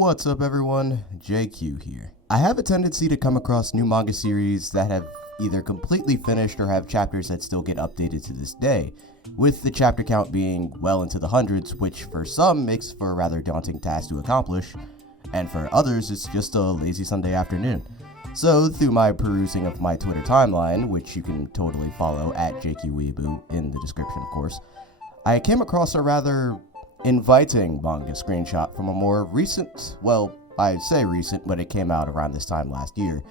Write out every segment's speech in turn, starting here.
What's up everyone, JQ here. I have a tendency to come across new manga series that have either completely finished or have chapters that still get updated to this day, with the chapter count being well into the hundreds, which for some makes for a rather daunting task to accomplish, and for others it's just a lazy Sunday afternoon. So through my perusing of my Twitter timeline, which you can totally follow at JQWeeboo in the description of course, I came across a rather inviting manga screenshot from a more recent, well, I say recent, but it came out around this time last year,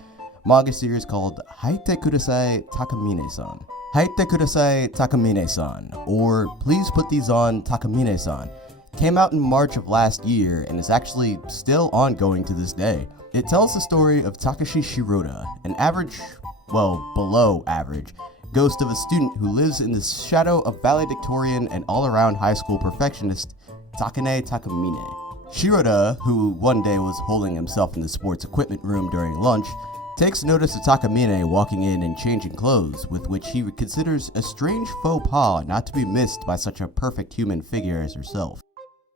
manga series called Haite Kudasai Takamine San. Haite Kudasai Takamine San, or Please Put These On Takamine San, came out in March of last year and is actually still ongoing to this day. It tells the story of Takashi Shirota, an average, well, below average, ghost of a student who lives in the shadow of valedictorian and all-around high school perfectionist Takamine. Shirota, who one day was holding himself in the sports equipment room during lunch, takes notice of Takamine walking in and changing clothes, with which he considers a strange faux pas not to be missed by such a perfect human figure as herself.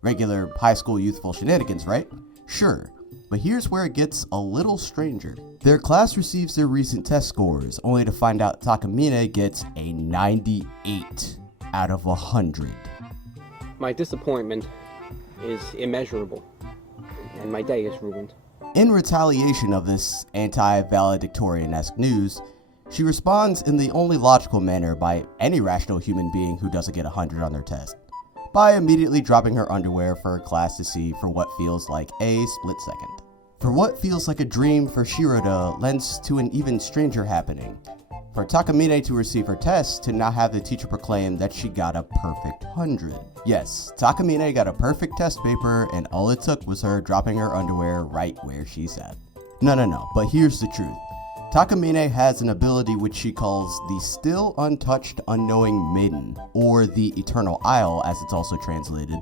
Regular high school youthful shenanigans, right? Sure. But here's where it gets a little stranger. Their class receives their recent test scores, only to find out Takamine gets a 98 out of 100. My disappointment is immeasurable, and my day is ruined. In retaliation of this anti-valedictorian-esque news, she responds in the only logical manner by any rational human being who doesn't get 100 on their test, by immediately dropping her underwear for her class to see for what feels like a split second. For what feels like a dream for Shirota lends to an even stranger happening. For Takamine to receive her test to now have the teacher proclaim that she got a perfect 100. Yes, Takamine got a perfect test paper and all it took was her dropping her underwear right where she sat. No, but here's the truth. Takamine has an ability which she calls the Still Untouched Unknowing Maiden, or the Eternal Isle as it's also translated,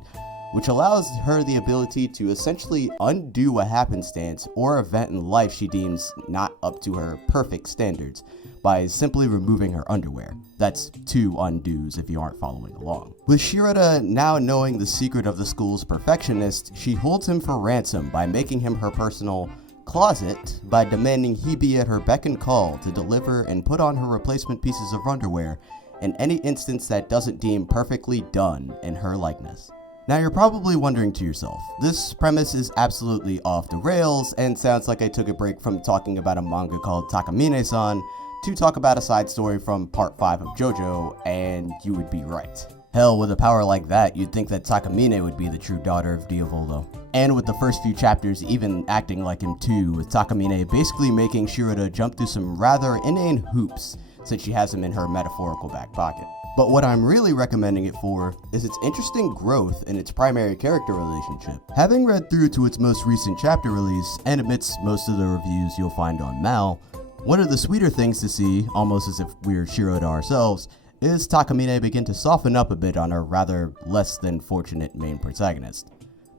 which allows her the ability to essentially undo a happenstance or event in life she deems not up to her perfect standards by simply removing her underwear. That's 2 undos if you aren't following along. With Shirota now knowing the secret of the school's perfectionist, she holds him for ransom by making him her personal closet by demanding he be at her beck and call to deliver and put on her replacement pieces of underwear in any instance that doesn't deem perfectly done in her likeness. Now you're probably wondering to yourself, this premise is absolutely off the rails and sounds like I took a break from talking about a manga called Takamine San to talk about a side story from part 5 of JoJo, and you would be right. Hell, with a power like that, you'd think that Takamine would be the true daughter of Diavolo. And with the first few chapters even acting like him too, with Takamine basically making Shirota jump through some rather inane hoops since she has him in her metaphorical back pocket. But what I'm really recommending it for is its interesting growth in its primary character relationship. Having read through to its most recent chapter release, and amidst most of the reviews you'll find on Mal, one of the sweeter things to see, almost as if we're Shirota ourselves, is Takamine begin to soften up a bit on her rather less than fortunate main protagonist.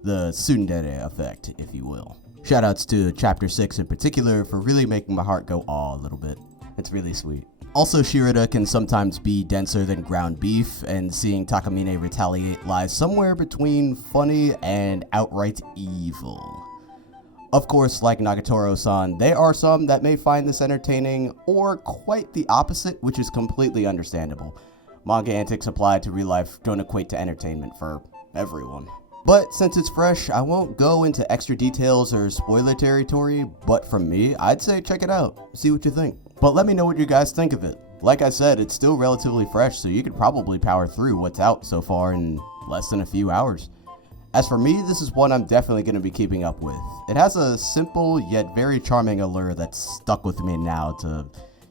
The tsundere effect, if you will. Shoutouts to chapter 6 in particular for really making my heart go aw a little bit. It's really sweet. Also, Shirota can sometimes be denser than ground beef, and seeing Takamine retaliate lies somewhere between funny and outright evil. Of course, like Nagatoro-san, there are some that may find this entertaining, or quite the opposite, which is completely understandable. Manga antics applied to real life don't equate to entertainment for everyone. But since it's fresh, I won't go into extra details or spoiler territory, but from me, I'd say check it out, see what you think. But let me know what you guys think of it. Like I said, it's still relatively fresh, so you could probably power through what's out so far in less than a few hours. As for me, this is one I'm definitely going to be keeping up with. It has a simple yet very charming allure that's stuck with me now to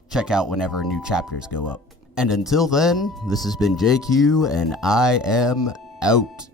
check out whenever new chapters go up. And until then, this has been JQ, and I am out.